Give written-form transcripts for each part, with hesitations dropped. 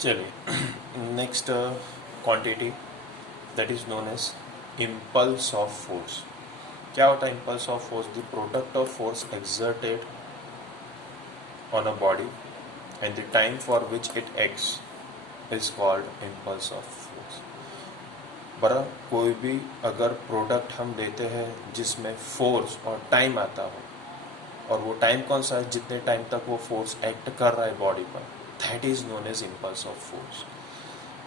चलिए next quantity that is known as impulse of force. क्या होता है impulse of force? The product of force exerted on a body and the time for which it acts is called impulse of force. बरा कोई भी अगर product हम लेते हैं जिसमें फोर्स और टाइम आता हो, और वो टाइम कौन सा है? जितने टाइम तक वो फोर्स एक्ट कर रहा है बॉडी पर, that is known as impulse of force.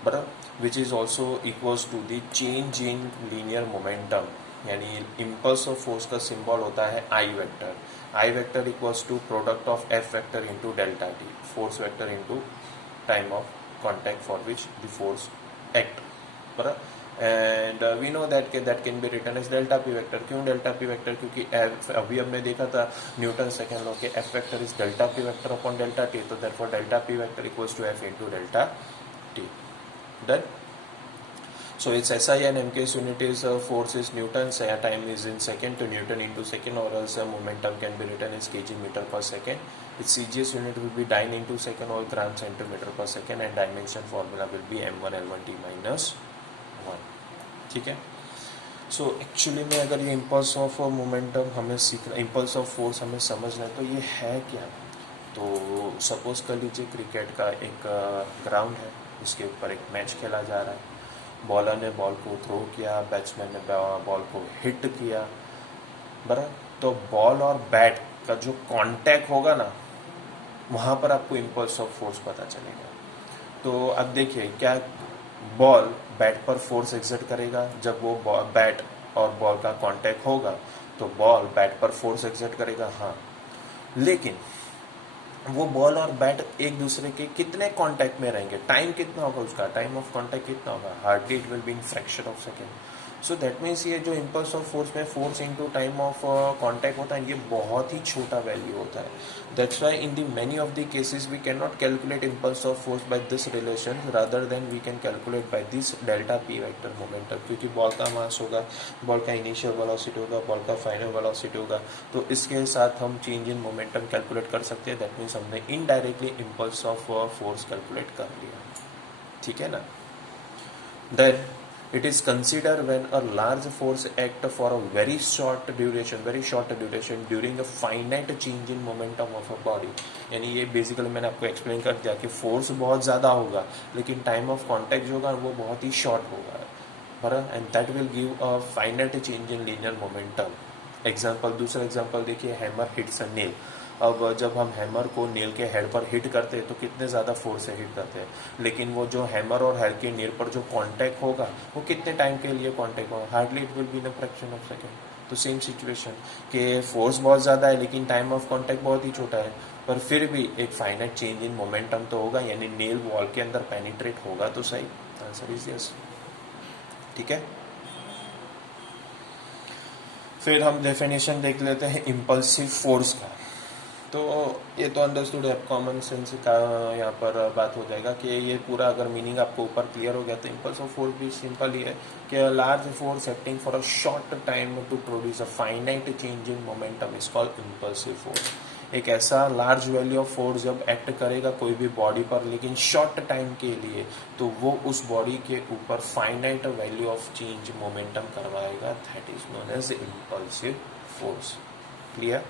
बराबर, which is also equals to the change in linear momentum. यानी इम्पल्स ऑफ फोर्स का सिंबल होता है I vector. I vector equals to product of F vector into delta T, force vector into time of contact for which the force act. बराबर, and we know that can be written as delta P vector. क्यों delta P vector? क्योंकि अभी हमने देखा था Newton second law के F vector is delta P vector upon delta T, तो therefore delta P vector equals to F into delta T. Done. So its SI and MKS unit is force is Newton, time is in second, to Newton into second, or else momentum can be written as kg meter per second. Its CGS unit will be dyne into second or gram centimeter per second, and dimension formula will be m1 l1 t minus 1. ठीक है। So actually में अगर ये impulse of momentum हमें सीखना, impulse of force हमें समझना है, तो ये है क्या? तो सपोज कर लीजिए क्रिकेट का एक ग्राउंड है, उसके ऊपर एक मैच खेला जा रहा है। बॉलर ने बॉल को थ्रो किया, बैट्समैन ने बॉल को हिट किया। बराबर, तो बॉल और बैट का जो कांटेक्ट होगा ना, वहाँ पर आपको इम्पल्स ऑफ फोर्स पता चलेगा। तो अब देखिए, क्या बॉल बैट पर फोर्स एक्सर्ट करेगा? जब वो बैट और बॉल का कांटेक्ट होगा तो बॉल बैट पर फोर्स एक्सर्ट करेगा, हाँ। लेकिन वो बॉल और बैट एक दूसरे के कितने कांटेक्ट में रहेंगे? टाइम कितना होगा उसका? टाइम ऑफ कांटेक्ट कितना होगा? Hardly it will be in fraction of second. So that means ये जो इम्पल्स ऑफ फोर्स में force into time of contact होता है, ये बहुत ही छोटा वैल्यू होता है। That's why in the many of the cases we can not calculate impulse of force by this relation, rather than we can calculate by this delta P vector momentum. क्योंकि ball का mass होगा, ball का initial velocity होगा, ball का final velocity होगा, तो इसके साथ हम चेंज इन मोमेंटम कैलकुलेट कर सकते हैं। दैट मीन्स हमने indirectly impulse of force calculate कर लिया। ठीक है ना? Then it is considered when a large force act for a very short duration during a finite change in momentum of a body। यानी ये बेसिकली मैंने आपको एक्सप्लेन कर दिया कि फोर्स बहुत ज़्यादा होगा लेकिन टाइम ऑफ कॉन्टैक्ट जो होगा वो बहुत ही शॉर्ट होगा, बराबर, and that will give a finite change in linear momentum. Example, दूसरा एग्जाम्पल देखिए, हैमर हिट्स अ नेल। अब जब हम हैमर को नेल के हेड पर हिट करते हैं तो कितने ज़्यादा फोर्स से हिट करते हैं, लेकिन वो जो हैमर और हेड के नेल पर जो कांटेक्ट होगा वो कितने टाइम के लिए कांटेक्ट होगा? Hardly it will be in a fraction of second. तो सेम सिचुएशन कि फोर्स बहुत ज़्यादा है लेकिन टाइम ऑफ कांटेक्ट बहुत ही छोटा है, पर फिर भी एक फाइनाइट चेंज इन मोमेंटम तो होगा, यानी नेल वॉल के अंदर पेनिट्रेट होगा। तो सही आंसर इज यस। ठीक है, फिर हम डेफिनेशन देख लेते हैं इम्पल्सिव फोर्स का। तो ये तो अंडरस्टूड है, कॉमन सेंस का यहाँ पर बात हो जाएगा कि ये पूरा अगर मीनिंग आपको ऊपर क्लियर हो गया तो इम्पल्स ऑफ फोर्स भी सिंपल ही है कि large force acting for a short time to produce a finite change in momentum is called impulsive force. एक ऐसा लार्ज वैल्यू ऑफ फोर्स जब एक्ट करेगा कोई भी बॉडी पर लेकिन शॉर्ट टाइम के लिए, तो वो उस बॉडी के ऊपर finite value of change momentum करवाएगा, that is known as impulsive force. Clear?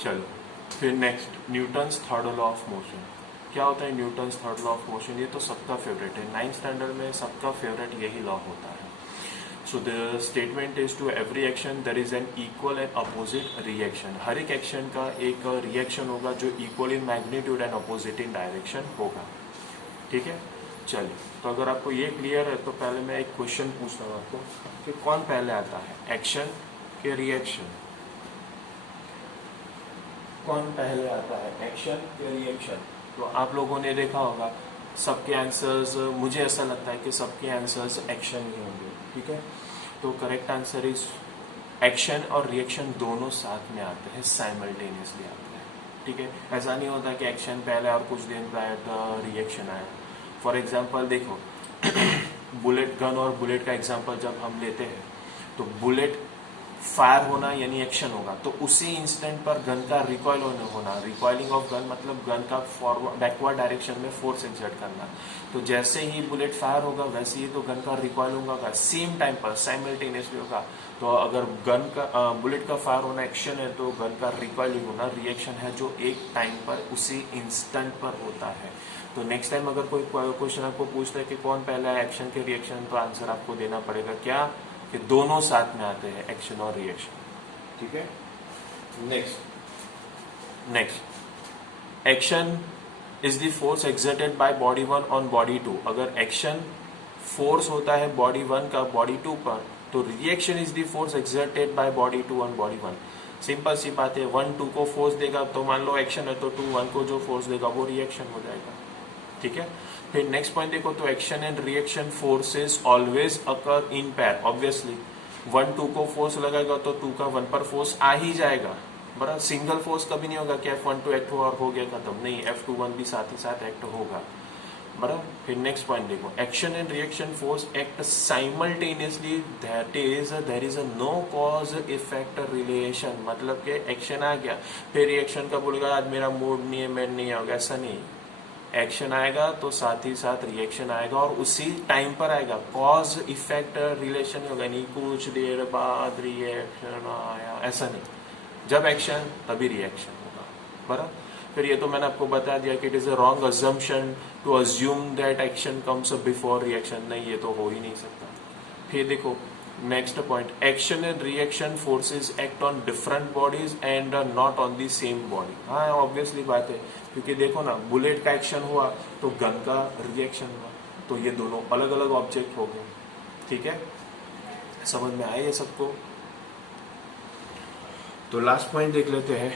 चलो फिर next, Newton's third law of motion. क्या होता है Newton's third law of motion? ये तो सबका फेवरेट है, 9th स्टैंडर्ड में सबका फेवरेट यही लॉ होता है। So the statement is to every action there is an equal and opposite reaction. हर एक एक्शन का एक रिएक्शन होगा जो equal in magnitude and opposite in direction होगा। ठीक है, चलिए, तो अगर आपको ये क्लियर है तो पहले मैं एक क्वेश्चन पूछता हूँ आपको कि कौन पहले आता है, एक्शन के रिएक्शन? कौन पहले आता है, एक्शन या रिएक्शन? तो आप लोगों ने देखा होगा सबके आंसर्स, मुझे ऐसा लगता है कि सबके आंसर्स एक्शन ही होंगे। ठीक है, तो करेक्ट आंसर इज एक्शन और रिएक्शन दोनों साथ में आते हैं, साइमल्टेनियसली आते हैं। ठीक है, ऐसा नहीं होता कि एक्शन पहले और कुछ दिन बाद रिएक्शन आया। फॉर एग्जाम्पल देखो बुलेट गन और बुलेट का एग्जाम्पल जब हम लेते हैं तो बुलेट फायर होना यानी एक्शन होगा, तो उसी इंस्टेंट पर गन का रिकॉइल होना, रिकॉइलिंग ऑफ गन मतलब गन का फॉरवर्ड बैकवर्ड डायरेक्शन में फोर्स एक्सर्ट करना। तो जैसे ही बुलेट फायर होगा वैसे ही तो गन का रिकॉइल होगा, सेम टाइम पर साइमल्टेनियसली होगा। तो अगर गन का बुलेट का फायर होना एक्शन है तो गन का रिकॉइलिंग होना रिएक्शन है, जो एक टाइम पर उसी इंस्टेंट पर होता है। तो नेक्स्ट टाइम अगर कोई क्वेश्चन आपको पूछता है कि कौन पहला है, एक्शन के रिएक्शन, तो आंसर आपको देना पड़ेगा क्या, कि दोनों साथ में आते हैं, एक्शन और रिएक्शन। ठीक है, next action is the force exerted by body one on body two. अगर एक्शन फोर्स होता है बॉडी वन का बॉडी टू पर, तो reaction is the force exerted by body two on body one. Simple सी बात है, वन टू को फोर्स देगा तो मान लो एक्शन है, तो टू वन को जो फोर्स देगा वो रिएक्शन हो जाएगा। ठीक है, फिर नेक्स्ट पॉइंट देखो, तो action and reaction forces always occur in pair. Obviously one two को फोर्स लगाएगा तो टू का वन पर फोर्स आ ही जाएगा, बराबर। सिंगल फोर्स कभी नहीं होगा कि F1 टू एक्ट हुआ और हो गया खत्म, नहीं, F21 भी साथ ही साथ एक्ट होगा, बराबर। फिर नेक्स्ट पॉइंट देखो, action and reaction force act simultaneously, that is there is a no cause effect relation. मतलब कि एक्शन आ गया फिर रिएक्शन का बोलेगा आज मेरा मूड नहीं है, मैं नहीं आऊंगा, ऐसा नहीं। एक्शन आएगा तो साथ ही साथ रिएक्शन आएगा और उसी टाइम पर आएगा, कॉज इफेक्ट रिलेशन होगा, नहीं कुछ देर बाद रिएक्शन आया, ऐसा नहीं। जब एक्शन तभी रिएक्शन होगा, बराबर। फिर ये तो मैंने आपको बता दिया कि it is a wrong assumption to assume that action comes before reaction, नहीं, ये तो हो ही नहीं सकता। फिर देखो next point, action and reaction forces act on different bodies and not on the same body. हाँ, ऑब्वियसली बात है, क्योंकि देखो ना, बुलेट का एक्शन हुआ तो गन का रिएक्शन हुआ, तो ये दोनों अलग अलग ऑब्जेक्ट हो गए। ठीक है, समझ में आया ये सबको? तो लास्ट पॉइंट देख लेते हैं,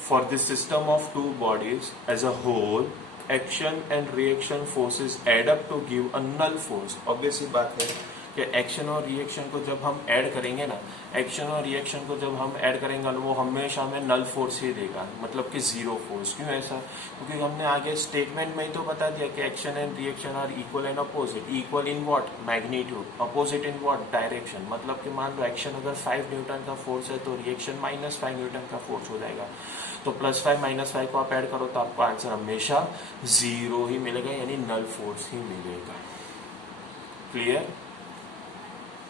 for the system of two bodies as a whole, action and reaction forces add up to give a null force. Obviously बात है कि एक्शन और रिएक्शन को जब हम ऐड करेंगे ना, एक्शन और रिएक्शन को जब हम ऐड करेंगे वो हमेशा हमें नल फोर्स ही देगा, मतलब कि जीरो फोर्स। क्यों ऐसा? क्योंकि हमने आगे स्टेटमेंट में ही तो बता दिया कि action and reaction are equal and opposite. Equal in what? Magnitude. Opposite in what? Direction. मतलब कि मान लो एक्शन अगर 5 न्यूटन का फोर्स है तो रिएक्शन -5 न्यूटन का फोर्स हो जाएगा। तो +5 -5 को आप ऐड करो तो आपको आंसर हमेशा 0 ही मिलेगा, यानी नल फोर्स ही मिलेगा। क्लियर?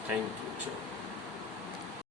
Thank you.